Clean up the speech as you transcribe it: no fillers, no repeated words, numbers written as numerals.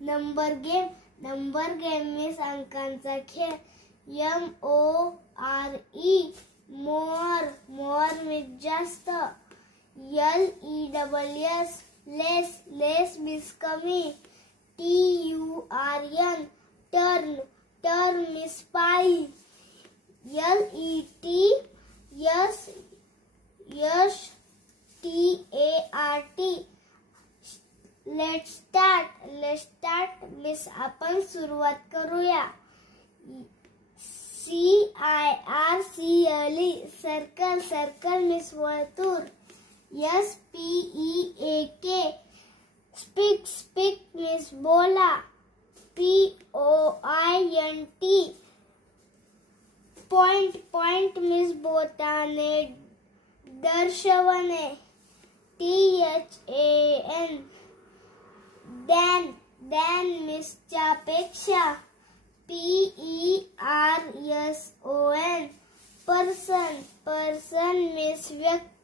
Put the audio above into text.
Number game means अंकांचा खेळ. MORE मोर means जास्त. LESS लेस means कमी. टर्न मीन्स पाळी. LETSTART लेट्स स्टार्ट मीन्स आपण सुरुवात करूया. CIRCLE सर्कल मीन्स वर्तुळ. SPEAK स्पीक मीन्स बोला. POINT मीन्स बोटाने दर्शवणे. THAN मीन्स त्यापेक्षा. PERSON पर्सन मीन्स व्यक्ती.